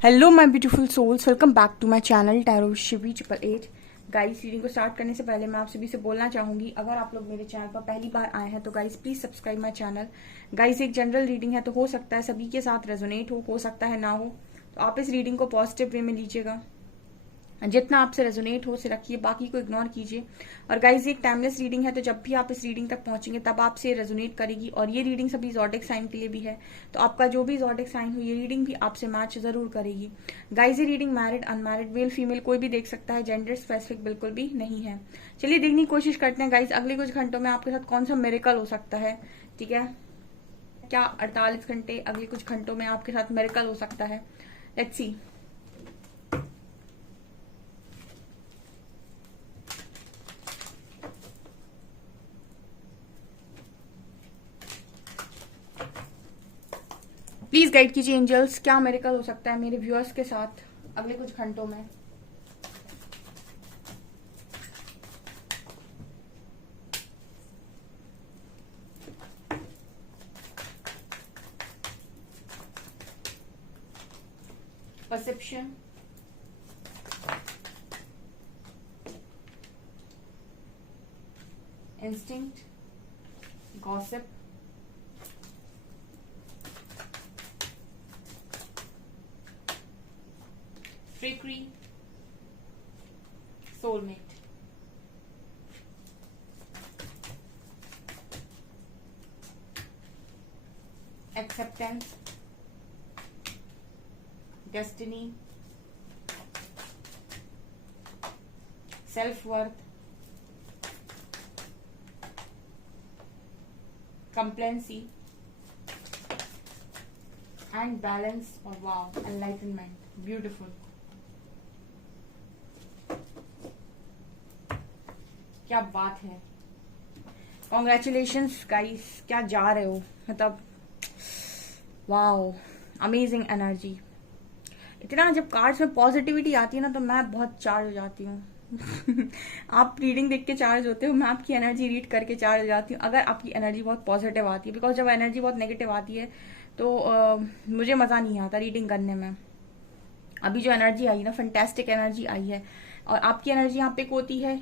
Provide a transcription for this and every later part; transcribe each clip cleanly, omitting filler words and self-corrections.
Hello my beautiful souls, welcome back to my channel tarot Shivi 888। Guys, reading को start करने से पहले मैं आप सभी से बोलना चाहूंगी, अगर आप लोग मेरे चैनल पर पहली बार आए हैं तो guys please subscribe my channel. Guys, एक जनरल रीडिंग है तो हो सकता है सभी के साथ रेजोनेट हो सकता है ना हो, तो आप इस रीडिंग को पॉजिटिव वे में लीजिएगा। जितना आपसे रेजोनेट हो उसे रखिए, बाकी को इग्नोर कीजिए। और गाइज, एक टाइमलेस रीडिंग है तो जब भी आप इस रीडिंग तक पहुंचेंगे तब आपसे रेजोनेट करेगी। और ये रीडिंग सभी ज़ोडिक साइन के लिए भी है, तो आपका जो भी ज़ोडिक साइन हो ये रीडिंग भी आपसे मैच जरूर करेगी। गाइज, ये reading married unmarried male female कोई भी देख सकता है, जेंडर स्पेसिफिक बिल्कुल भी नहीं है। चलिए देखने की कोशिश करते हैं गाइज, अगले कुछ घंटों में आपके साथ कौन सा मिरेकल हो सकता है। ठीक है, क्या 48 घंटे अगले कुछ घंटों में आपके साथ मिरेकल हो सकता है। Let's see. प्लीज गाइड कीजिए एंजल्स, क्या मिरेकल हो सकता है मेरे व्यूअर्स के साथ अगले कुछ घंटों में। Perception, instinct, gossip, trickery, soulmate. Acceptance, destiny, self worth, complacency and balance. और वाव, एनलाइटनमेंट, ब्यूटिफुल। क्या बात है, कॉन्ग्रेचुलेशंस गाइस, क्या जा रहे हो, मतलब वाओ, अमेजिंग एनर्जी। इतना जब कार्ड्स में पॉजिटिविटी आती है ना तो मैं बहुत चार्ज हो जाती हूँ। आप रीडिंग देख के चार्ज होते हो, मैं आपकी एनर्जी रीड करके चार्ज हो जाती हूँ अगर आपकी एनर्जी बहुत पॉजिटिव आती है। बिकॉज जब एनर्जी बहुत नेगेटिव आती है तो मुझे मजा नहीं आता रीडिंग करने में। अभी जो एनर्जी आई ना, फैंटास्टिक एनर्जी आई है, और आपकी एनर्जी यहाँ पे होती है।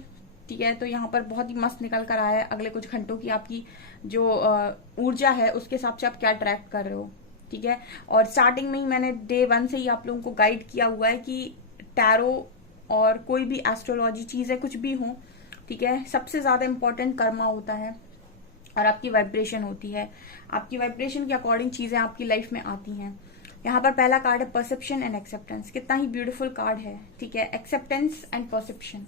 ठीक है, तो यहाँ पर बहुत ही मस्त निकल कर आया है अगले कुछ घंटों की आपकी जो ऊर्जा है उसके हिसाब से आप क्या अट्रैक्ट कर रहे हो। ठीक है, और स्टार्टिंग में ही मैंने डे 1 से ही आप लोगों को गाइड किया हुआ है कि टैरो और कोई भी एस्ट्रोलॉजी चीजें कुछ भी हो, ठीक है, सबसे ज्यादा इंपॉर्टेंट कर्मा होता है और आपकी वाइब्रेशन होती है। आपकी वाइब्रेशन के अकॉर्डिंग चीजें आपकी लाइफ में आती हैं। यहाँ पर पहला कार्ड है परसेप्शन एंड एक्सेप्टेंस। कितना ही ब्यूटीफुल कार्ड है। ठीक है, एक्सेप्टेंस एंड परसेप्शन।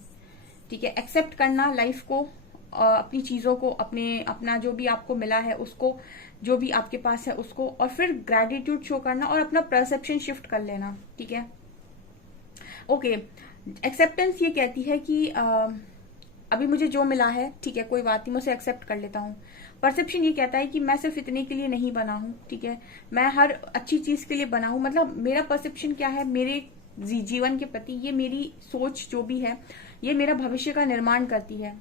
ठीक है, एक्सेप्ट करना लाइफ को, अपनी चीजों को, अपना जो भी आपको मिला है उसको, जो भी आपके पास है उसको, और फिर ग्रेटिट्यूड शो करना और अपना परसेप्शन शिफ्ट कर लेना। ठीक है, ओके। एक्सेप्टेंस ये कहती है कि अभी मुझे जो मिला है ठीक है, कोई बात नहीं, मैं उसे एक्सेप्ट कर लेता हूँ। परसेप्शन ये कहता है कि मैं सिर्फ इतने के लिए नहीं बना हूँ। ठीक है, मैं हर अच्छी चीज के लिए बना हूँ। मतलब मेरा परसेप्शन क्या है मेरे जीवन के प्रति, ये मेरी सोच जो भी है ये मेरा भविष्य का निर्माण करती है।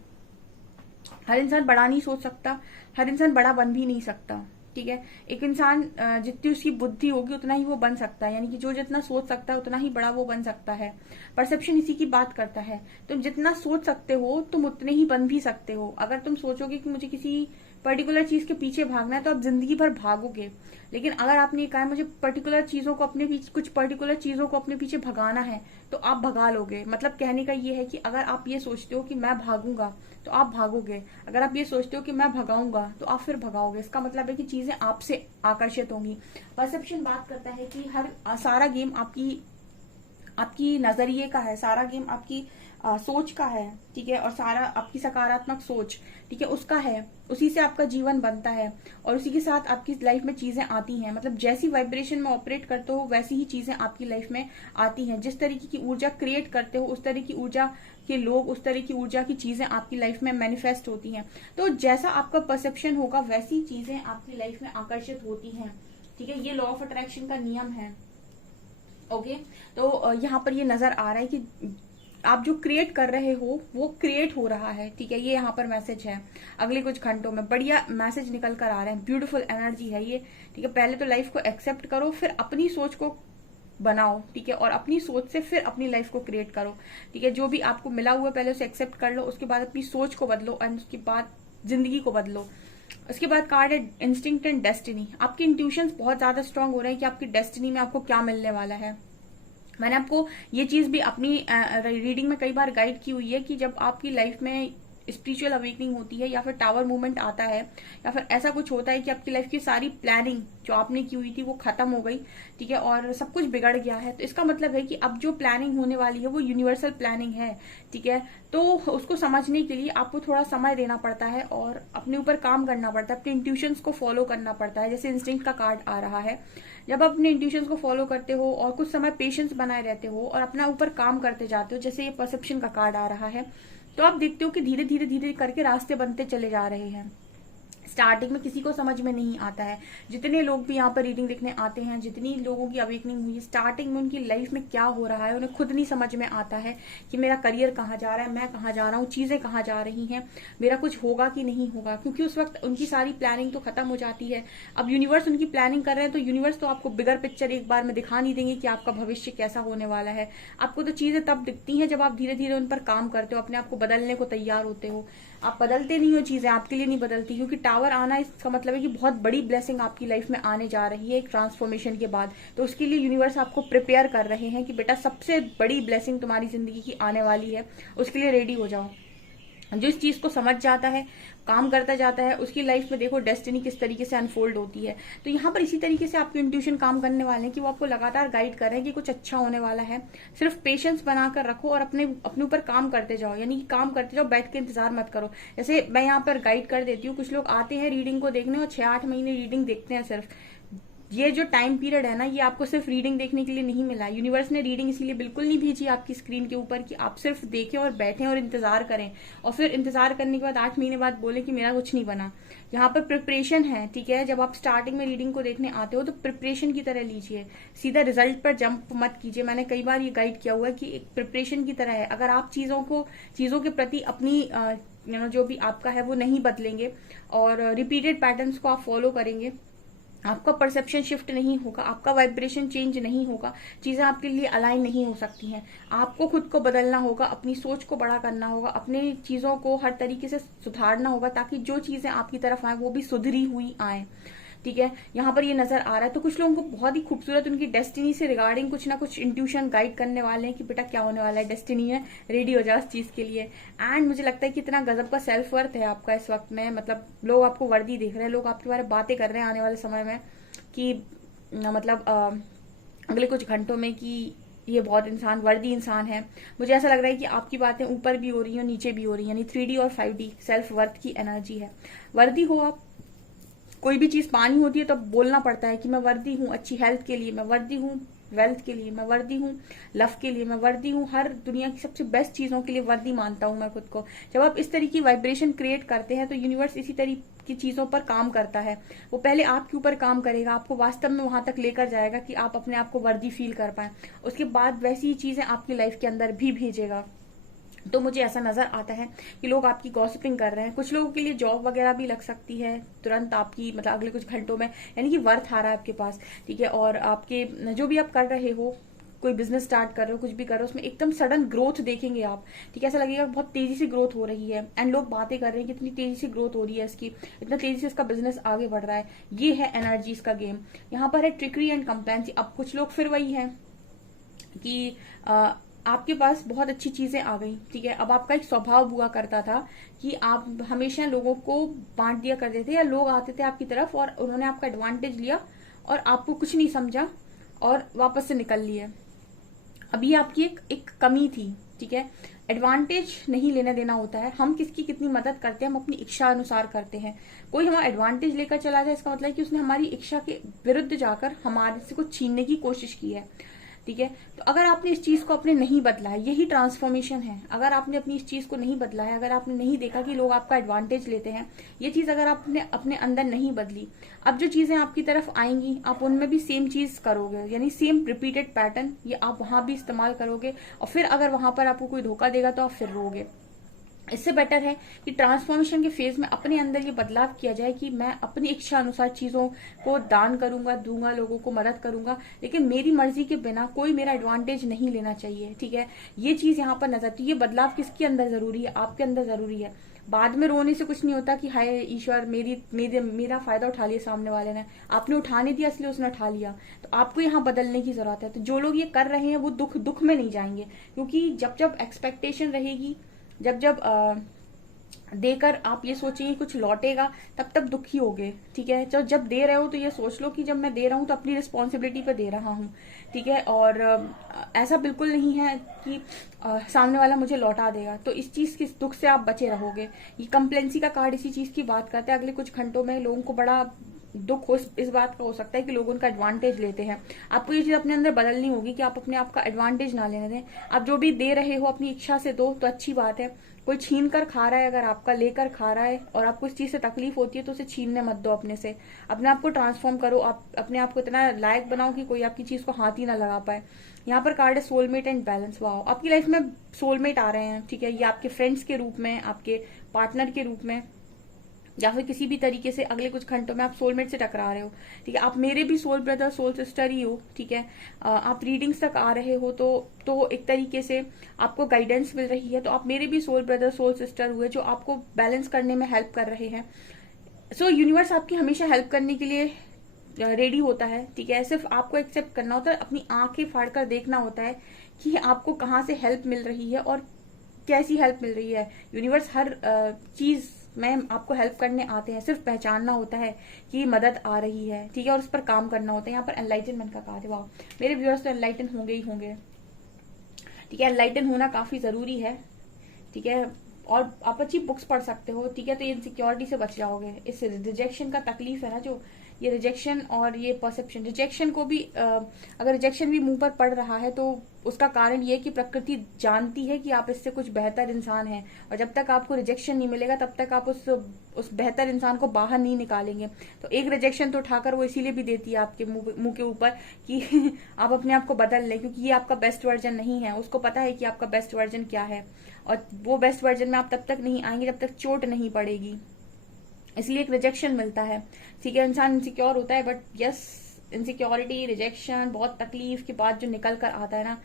हर इंसान बड़ा नहीं सोच सकता, हर इंसान बड़ा बन भी नहीं सकता। ठीक है, एक इंसान जितनी उसकी बुद्धि होगी उतना ही वो बन सकता है, यानी कि जो जितना सोच सकता है उतना ही बड़ा वो बन सकता है। परसेप्शन इसी की बात करता है। तुम जितना सोच सकते हो तुम उतने ही बन भी सकते हो। अगर तुम सोचोगे कि मुझे किसी पर्टिकुलर चीज के पीछे भागना है तो आप जिंदगी भर भागोगे। लेकिन अगर आपने कहा मुझे पर्टिकुलर चीजों को अपने पीछे, कुछ पर्टिकुलर चीजों को अपने पीछे भगाना है तो आप भगा लोगे। मतलब कहने का ये है कि अगर आप ये सोचते हो कि मैं भागूंगा तो आप भागोगे, अगर आप ये सोचते हो कि मैं भगाऊंगा तो आप फिर भगाओगे। इसका मतलब है कि चीजें आपसे आकर्षित होंगी। परसेप्शन बात करता है कि हर सारा गेम आपकी आपकी नजरिए का है, सारा गेम आपकी सोच का है। ठीक है, और सारा आपकी सकारात्मक सोच, ठीक है, उसका है। उसी से आपका जीवन बनता है और उसी के साथ आपकी लाइफ में चीजें आती हैं। मतलब जैसी वाइब्रेशन में ऑपरेट करते हो वैसी ही चीजें आपकी लाइफ में आती हैं। जिस तरीके की ऊर्जा क्रिएट करते हो उस तरह की ऊर्जा के लोग, उस तरह की ऊर्जा की चीजें आपकी लाइफ में मैनिफेस्ट होती हैं। तो जैसा आपका परसेप्शन होगा वैसी चीजें आपकी लाइफ में आकर्षित होती हैं। ठीक है, ये लॉ ऑफ अट्रैक्शन का नियम है। ओके, तो यहाँ पर ये नजर आ रहा है कि आप जो क्रिएट कर रहे हो वो क्रिएट हो रहा है। ठीक है, ये यहाँ पर मैसेज है। अगले कुछ घंटों में बढ़िया मैसेज निकल कर आ रहे हैं, ब्यूटीफुल एनर्जी है ये। ठीक है, पहले तो लाइफ को एक्सेप्ट करो, फिर अपनी सोच को बनाओ, ठीक है, और अपनी सोच से फिर अपनी लाइफ को क्रिएट करो, ठीक है। जो भी आपको मिला हुआ है पहले उसे एक्सेप्ट कर लो, उसके बाद अपनी सोच को बदलो एंड उसके बाद जिंदगी को बदलो। उसके बाद कार्ड है इंस्टिंक्ट एंड डेस्टिनी। आपके इंट्यूशंस बहुत ज्यादा स्ट्रांग हो रहे हैं कि आपकी डेस्टिनी में आपको क्या मिलने वाला है। मैंने आपको ये चीज भी अपनी रीडिंग में कई बार गाइड की हुई है कि जब आपकी लाइफ में स्पिरिचुअल अवेकनिंग होती है या फिर टावर मूवमेंट आता है या फिर ऐसा कुछ होता है कि आपकी लाइफ की सारी प्लानिंग जो आपने की हुई थी वो खत्म हो गई, ठीक है, और सब कुछ बिगड़ गया है, तो इसका मतलब है कि अब जो प्लानिंग होने वाली है वो यूनिवर्सल प्लानिंग है, ठीक है। तो उसको समझने के लिए आपको थोड़ा समय देना पड़ता है और अपने ऊपर काम करना पड़ता है, अपने इंट्यूशंस को फॉलो करना पड़ता है। जैसे इंस्टिंक्ट का कार्ड आ रहा है, जब आप अपने इंट्यूशंस को फॉलो करते हो और कुछ समय पेशेंस बनाए रहते हो और अपना ऊपर काम करते जाते हो, जैसे ये परसेप्शन का कार्ड आ रहा है, तो आप देखते हो कि धीरे धीरे धीरे करके रास्ते बनते चले जा रहे हैं। स्टार्टिंग में किसी को समझ में नहीं आता है। जितने लोग भी यहाँ पर रीडिंग देखने आते हैं, जितनी लोगों की अवेकनिंग हुई है, स्टार्टिंग में उनकी लाइफ में क्या हो रहा है उन्हें खुद नहीं समझ में आता है कि मेरा करियर कहाँ जा रहा है, मैं कहाँ जा रहा हूँ, चीजें कहाँ जा रही हैं, मेरा कुछ होगा कि नहीं होगा, क्योंकि उस वक्त उनकी सारी प्लानिंग तो खत्म हो जाती है। अब यूनिवर्स उनकी प्लानिंग कर रहे हैं तो यूनिवर्स तो आपको बिगर पिक्चर एक बार में दिखा नहीं देंगे कि आपका भविष्य कैसा होने वाला है। आपको तो चीजें तब दिखती हैं जब आप धीरे धीरे उन पर काम करते हो, अपने आप को बदलने को तैयार होते हो। आप बदलते नहीं हो, चीजें आपके लिए नहीं बदलती, क्योंकि टावर आना इसका मतलब है कि बहुत बड़ी ब्लेसिंग आपकी लाइफ में आने जा रही है एक ट्रांसफॉर्मेशन के बाद। तो उसके लिए यूनिवर्स आपको प्रिपेयर कर रहे हैं कि बेटा सबसे बड़ी ब्लेसिंग तुम्हारी जिंदगी की आने वाली है, उसके लिए रेडी हो जाओ। जो इस चीज को समझ जाता है, काम करता जाता है, उसकी लाइफ में देखो डेस्टिनी किस तरीके से अनफोल्ड होती है। तो यहाँ पर इसी तरीके से आपके इंट्यूशन काम करने वाले हैं कि वो आपको लगातार गाइड कर रहे हैं कि कुछ अच्छा होने वाला है। सिर्फ पेशेंस बनाकर रखो और अपने ऊपर काम करते जाओ, यानी कि काम करते जाओ, बैठ के इंतजार मत करो। जैसे मैं यहाँ पर गाइड कर देती हूँ, कुछ लोग आते हैं रीडिंग को देखने और 6-8 महीने रीडिंग देखते हैं सिर्फ। ये जो टाइम पीरियड है ना, ये आपको सिर्फ रीडिंग देखने के लिए नहीं मिला। यूनिवर्स ने रीडिंग इसीलिए बिल्कुल नहीं भेजी आपकी स्क्रीन के ऊपर कि आप सिर्फ देखें और बैठें और इंतजार करें और फिर इंतजार करने के बाद 8 महीने बाद बोले कि मेरा कुछ नहीं बना। यहाँ पर प्रिपरेशन है, ठीक है। जब आप स्टार्टिंग में रीडिंग को देखने आते हो तो प्रिपरेशन की तरह लीजिए, सीधा रिजल्ट पर जंप मत कीजिए। मैंने कई बार ये गाइड किया हुआ है कि एक प्रिपरेशन की तरह है। अगर आप चीजों के प्रति अपनी जो भी आपका है वो नहीं बदलेंगे और रिपीटेड पैटर्न्स को आप फॉलो करेंगे, आपका परसेप्शन शिफ्ट नहीं होगा, आपका वाइब्रेशन चेंज नहीं होगा, चीजें आपके लिए अलाइन नहीं हो सकती हैं। आपको खुद को बदलना होगा, अपनी सोच को बड़ा करना होगा, अपनी चीजों को हर तरीके से सुधारना होगा ताकि जो चीजें आपकी तरफ आए वो भी सुधरी हुई आए, ठीक है। यहाँ पर ये नजर आ रहा है। तो कुछ लोगों को बहुत ही खूबसूरत उनकी डेस्टिनी से रिगार्डिंग कुछ ना कुछ इंट्यूशन गाइड करने वाले हैं कि बेटा क्या होने वाला है, डेस्टिनी है, रेडी हो जाओ इस चीज के लिए। एंड मुझे लगता है कि इतना गजब का सेल्फ वर्थ है आपका इस वक्त में, मतलब लोग आपको वर्दी देख रहे हैं, लोग आपके बारे में बातें कर रहे हैं आने वाले समय में कि मतलब अगले कुछ घंटों में कि ये बहुत वर्दी इंसान है। मुझे ऐसा लग रहा है कि आपकी बातें ऊपर भी हो रही हैं नीचे भी हो रही हैं, यानी 3D और 5D सेल्फ वर्थ की एनर्जी है। वर्दी हो आप, कोई भी चीज पानी होती है तो बोलना पड़ता है कि मैं वर्दी हूँ अच्छी हेल्थ के लिए, मैं वर्दी हूँ वेल्थ के लिए, मैं वर्दी हूँ लव के लिए, मैं वर्दी हूँ हर दुनिया की सबसे बेस्ट चीजों के लिए वर्दी मानता हूँ मैं खुद को। जब आप इस तरह की वाइब्रेशन क्रिएट करते हैं तो यूनिवर्स इसी तरह की चीजों पर काम करता है। वो पहले आपके ऊपर काम करेगा, आपको वास्तव में वहां तक लेकर जाएगा कि आप अपने आप को वर्दी फील कर पाए, उसके बाद वैसी ही चीजें आपकी लाइफ के अंदर भी भेजेगा। तो मुझे ऐसा नजर आता है कि लोग आपकी गॉसिपिंग कर रहे हैं। कुछ लोगों के लिए जॉब वगैरह भी लग सकती है तुरंत आपकी, मतलब अगले कुछ घंटों में, यानी कि वर्थ आ रहा है आपके पास, ठीक है। और आपके जो भी आप कर रहे हो, कोई बिजनेस स्टार्ट कर रहे हो, कुछ भी कर रहे हो, उसमें एकदम सडन ग्रोथ देखेंगे आप, ठीक है। ऐसा लगेगा बहुत तेजी से ग्रोथ हो रही है एंड लोग बातें कर रहे हैं कि इतनी तेजी से ग्रोथ हो रही है इसकी, इतना तेजी से इसका बिजनेस आगे बढ़ रहा है। ये है एनर्जीज का गेम। यहाँ पर है ट्रिकरी एंड कंप्लेंसी। अब कुछ लोग फिर वही है कि आपके पास बहुत अच्छी चीजें आ गई, ठीक है। अब आपका एक स्वभाव हुआ करता था कि आप हमेशा लोगों को बांट दिया करते थे, या लोग आते थे आपकी तरफ और उन्होंने आपका एडवांटेज लिया और आपको कुछ नहीं समझा और वापस से निकल लिए। अभी आपकी एक कमी थी, ठीक है। एडवांटेज नहीं लेना देना होता है। हम किसकी कितनी मदद करते हैं हम अपनी इच्छा अनुसार करते हैं। कोई हमारा एडवांटेज लेकर चला जाए इसका मतलब है कि उसने हमारी इच्छा के विरुद्ध जाकर हमारे से कुछ छीनने की कोशिश की है, ठीक है। तो अगर आपने इस चीज को अपने नहीं बदला है, यही ट्रांसफॉर्मेशन है। अगर आपने अपनी इस चीज को नहीं बदला है, अगर आपने नहीं देखा कि लोग आपका एडवांटेज लेते हैं, ये चीज अगर आपने अपने अंदर नहीं बदली, अब जो चीजें आपकी तरफ आएंगी आप उनमें भी सेम चीज करोगे, यानी सेम रिपीटेड पैटर्न ये आप वहां भी इस्तेमाल करोगे और फिर अगर वहां पर आपको कोई धोखा देगा तो आप फिर रोगे। इससे बेटर है कि ट्रांसफॉर्मेशन के फेज में अपने अंदर ये बदलाव किया जाए कि मैं अपनी इच्छा अनुसार चीजों को दान करूंगा, दूंगा, लोगों को मदद करूंगा, लेकिन मेरी मर्जी के बिना कोई मेरा एडवांटेज नहीं लेना चाहिए। ठीक है, ये चीज यहाँ पर नजर, तो ये बदलाव किसके अंदर जरूरी है? आपके अंदर जरूरी है। बाद में रोने से कुछ नहीं होता कि हाय ईश्वर मेरा फायदा उठा लिया सामने वाले ने, आपने उठाने दिया इसलिए उसने उठा लिया। तो आपको यहाँ बदलने की जरूरत है। तो जो लोग ये कर रहे हैं वो दुख दुख में नहीं जाएंगे, क्योंकि जब जब एक्सपेक्टेशन रहेगी, जब जब देकर आप ये सोचेंगे कुछ लौटेगा, तब तब दुखी होगे। ठीक है, तो जब दे रहे हो तो ये सोच लो कि जब मैं दे रहा हूं तो अपनी रिस्पॉन्सिबिलिटी पे दे रहा हूं। ठीक है, और ऐसा बिल्कुल नहीं है कि सामने वाला मुझे लौटा देगा। तो इस चीज के दुख से आप बचे रहोगे। ये कंप्लेंसी का कार्ड इसी चीज की बात करते हैं। अगले कुछ घंटों में लोगों को बड़ा दुख हो इस बात का हो सकता है कि लोग उनका एडवांटेज लेते हैं। आपको ये चीज अपने अंदर बदलनी होगी कि आप अपने आप का एडवांटेज ना लेने दें। आप जो भी दे रहे हो अपनी इच्छा से दो तो अच्छी बात है। कोई छीन कर खा रहा है, अगर आपका लेकर खा रहा है और आपको इस चीज से तकलीफ होती है तो उसे छीनने मत दो अपने से। अपने आप को ट्रांसफॉर्म करो, आप अपने आप को इतना लायक बनाओ कि कोई आपकी चीज को हाथ ही ना लगा पाए। यहाँ पर कार्ड है सोलमेट एंड बैलेंस। वाओ, आपकी लाइफ में सोलमेट आ रहे हैं। ठीक है, ये आपके फ्रेंड्स के रूप में, आपके पार्टनर के रूप में, या फिर किसी भी तरीके से अगले कुछ घंटों में आप सोलमेट से टकरा रहे हो। ठीक है, आप मेरे भी सोल ब्रदर सोल सिस्टर ही हो। ठीक है, आप रीडिंग्स तक आ रहे हो तो एक तरीके से आपको गाइडेंस मिल रही है। तो आप मेरे भी सोल ब्रदर सोल सिस्टर हुए जो आपको बैलेंस करने में हेल्प कर रहे हैं। सो यूनिवर्स आपकी हमेशा हेल्प करने के लिए रेडी होता है। ठीक है, सिर्फ आपको एक्सेप्ट करना होता है, अपनी आंखें फाड़कर देखना होता है कि आपको कहाँ से हेल्प मिल रही है और कैसी हेल्प मिल रही है। यूनिवर्स हर चीज में आपको हेल्प करने आते हैं, सिर्फ पहचानना होता है कि मदद आ रही है। ठीक है, और उस पर काम करना होता है। यहाँ पर एनलाइटनमेंट का कार्य। वाह, मेरे व्यूअर्स तो एनलाइटन होंगे ही होंगे। ठीक है, एनलाइटन होना काफी जरूरी है। ठीक है, और आप अच्छी बुक्स पढ़ सकते हो। ठीक है, तो ये इनसिक्योरिटी से बच जाओगे। इस रिजेक्शन का तकलीफ है ना, जो ये रिजेक्शन और ये परसेप्शन, रिजेक्शन को भी अगर रिजेक्शन भी मुंह पर पड़ रहा है तो उसका कारण ये है कि प्रकृति जानती है कि आप इससे कुछ बेहतर इंसान हैं, और जब तक आपको रिजेक्शन नहीं मिलेगा तब तक आप उस बेहतर इंसान को बाहर नहीं निकालेंगे। तो एक रिजेक्शन तो उठाकर वो इसीलिए भी देती है आपके मुंह के ऊपर कि आप अपने आप को बदल लें, क्योंकि ये आपका बेस्ट वर्जन नहीं है। उसको पता है कि आपका बेस्ट वर्जन क्या है, और वो बेस्ट वर्जन में आप तब तक नहीं आएंगे जब तक चोट नहीं पड़ेगी। इसलिए एक रिजेक्शन मिलता है। ठीक है, इंसान इनसिक्योर होता है, बट यस, इनसिक्योरिटी, रिजेक्शन, बहुत तकलीफ के बाद जो निकल कर आता है ना,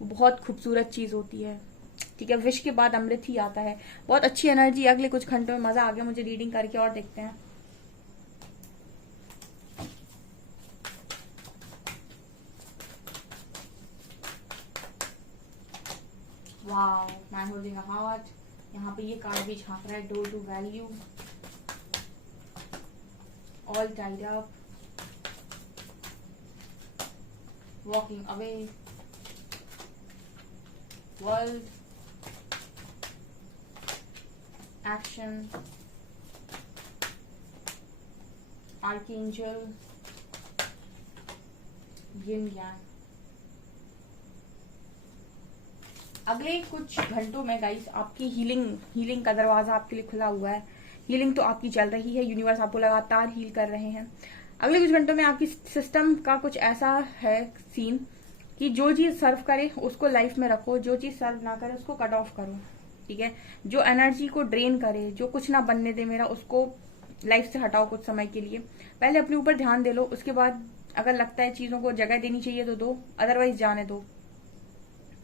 वो बहुत खूबसूरत चीज होती है। ठीक है, विश के बाद अमृत ही आता है। बहुत अच्छी एनर्जी। अगले कुछ घंटों में मजा आ गया मुझे रीडिंग करके, और देखते हैं। Wow, man holding a heart. यहाँ पे ये कार्ड भी झांक रहा है, door to value, all tied up, walking away, world, action, archangel, yin yang. अगले कुछ घंटों में गाइस आपकी हीलिंग का दरवाजा आपके लिए खुला हुआ है। हीलिंग तो आपकी चल रही है, यूनिवर्स आपको लगातार हील कर रहे हैं। अगले कुछ घंटों में आपकी सिस्टम का कुछ ऐसा है सीन कि जो चीज सर्व करे उसको लाइफ में रखो, जो चीज सर्व ना करे उसको कट ऑफ करो। ठीक है, जो एनर्जी को ड्रेन करे, जो कुछ ना बनने दे मेरा, उसको लाइफ से हटाओ कुछ समय के लिए। पहले अपने ऊपर ध्यान दे लो, उसके बाद अगर लगता है चीजों को जगह देनी चाहिए तो दो, अदरवाइज जाने दो।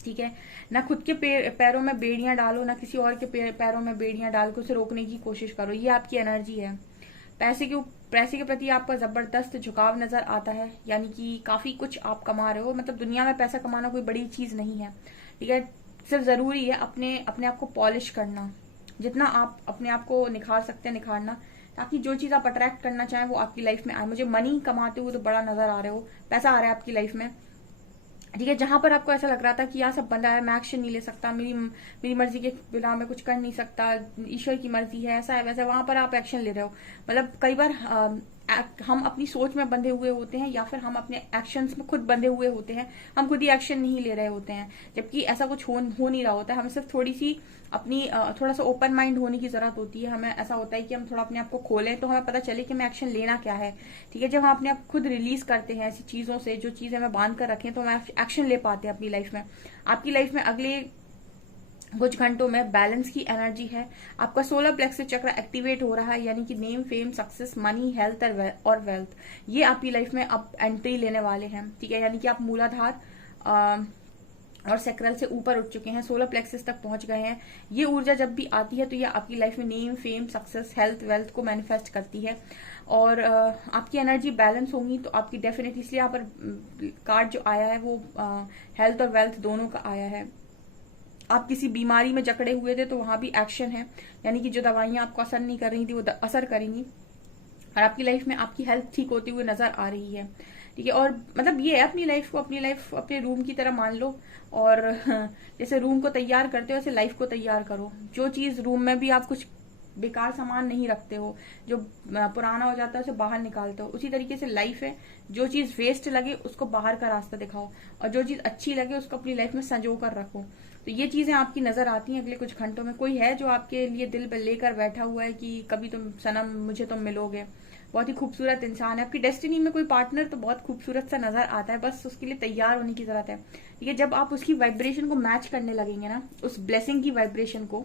ठीक है, ना खुद के पैरों में बेड़ियां डालो, ना किसी और के पैरों में बेड़ियां डाल के उसे रोकने की कोशिश करो। ये आपकी एनर्जी है। पैसे के प्रति आपका जबरदस्त झुकाव नजर आता है, यानी कि काफी कुछ आप कमा रहे हो। मतलब दुनिया में पैसा कमाना कोई बड़ी चीज नहीं है। ठीक है, सिर्फ जरूरी है अपने आप को पॉलिश करना, जितना आप अपने आप को निखार सकते हैं निखारना, ताकि जो चीज आप अट्रैक्ट करना चाहें वो आपकी लाइफ में आए। मुझे मनी कमाते हुए तो बड़ा नजर आ रहे हो, पैसा आ रहा है आपकी लाइफ में। ठीक है, जहां पर आपको ऐसा लग रहा था कि यार सब बंदा है, मैं एक्शन नहीं ले सकता, मेरी मर्जी के बिना मैं कुछ कर नहीं सकता, ईश्वर की मर्जी है, ऐसा है वैसा, वहां पर आप एक्शन ले रहे हो। मतलब कई बार हम अपनी सोच में बंधे हुए होते हैं, या फिर हम अपने एक्शंस में खुद बंधे हुए होते हैं, हम खुद ही एक्शन नहीं ले रहे होते हैं, जबकि ऐसा कुछ हो नहीं रहा होता है। हमें सिर्फ थोड़ी सी अपनी थोड़ा सा ओपन माइंड होने की जरूरत होती है। हमें ऐसा होता है कि हम थोड़ा अपने आप को खोलें तो हमें पता चले कि हमें एक्शन लेना क्या है। ठीक है, जब हम अपने आप खुद रिलीज करते हैं ऐसी चीजों से जो चीजें हमें बांध कर रखें, तो हम एक्शन ले पाते हैं अपनी लाइफ में। आपकी लाइफ में अगले कुछ घंटों में बैलेंस की एनर्जी है। आपका सोलर प्लेक्सस चक्र एक्टिवेट हो रहा है, यानी कि name, fame, success, money, health और वेल्थ, ये आपकी लाइफ में अब एंट्री लेने वाले हैं। ठीक है, यानी कि आप मूलाधार और सैक्रल से ऊपर उठ चुके हैं, सोलर प्लेक्सस तक पहुंच गए हैं। ये ऊर्जा जब भी आती है तो ये आपकी लाइफ में name, fame, success, health, wealth को मैनिफेस्ट करती है। और आपकी एनर्जी बैलेंस होंगी तो आपकी डेफिनेटली, इसलिए यहाँ पर कार्ड जो आया है वो हेल्थ और वेल्थ दोनों का आया है। आप किसी बीमारी में जकड़े हुए थे तो वहां भी एक्शन है, यानी कि जो दवाइयां आपको असर नहीं कर रही थी वो असर करेंगी और आपकी लाइफ में आपकी हेल्थ ठीक होती हुई नजर आ रही है। ठीक है, और मतलब ये है, अपनी लाइफ अपने रूम की तरह मान लो, और जैसे रूम को तैयार करते हो वैसे लाइफ को तैयार करो। जो चीज रूम में भी आप कुछ बेकार सामान नहीं रखते हो, जो पुराना हो जाता है उसे बाहर निकालते हो, उसी तरीके से लाइफ है। जो चीज वेस्ट लगे उसको बाहर का रास्ता दिखाओ और जो चीज अच्छी लगे उसको अपनी लाइफ में संजो कर रखो। तो ये चीजें आपकी नजर आती हैं अगले कुछ घंटों में। कोई है जो आपके लिए दिल पे लेकर बैठा हुआ है कि कभी तुम सनम मुझे तुम मिलोगे। बहुत ही खूबसूरत इंसान है आपकी डेस्टिनी में। कोई पार्टनर तो बहुत खूबसूरत सा नजर आता है, बस उसके लिए तैयार होने की जरूरत है। ठीक है, जब आप उसकी वाइब्रेशन को मैच करने लगेंगे ना, उस ब्लेसिंग की वाइब्रेशन को,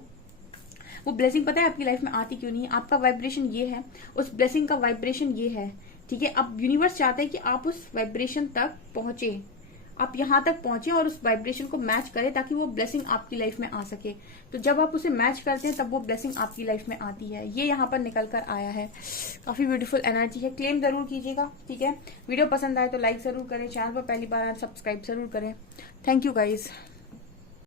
वो ब्लेसिंग पता है आपकी लाइफ में आती क्यों नहीं है? आपका वाइब्रेशन ये है, उस ब्लेसिंग का वाइब्रेशन ये है। ठीक है, अब यूनिवर्स चाहता है कि आप उस वाइब्रेशन तक पहुंचे, आप यहां तक पहुंचे और उस वाइब्रेशन को मैच करें ताकि वो ब्लेसिंग आपकी लाइफ में आ सके। तो जब आप उसे मैच करते हैं तब वो ब्लेसिंग आपकी लाइफ में आती है। ये यहाँ पर निकल कर आया है, काफी ब्यूटीफुल एनर्जी है। क्लेम जरूर कीजिएगा। ठीक है, वीडियो पसंद आए तो लाइक जरूर करें, चैनल पर पहली बार आए सब्सक्राइब जरूर करें। Thank you guys.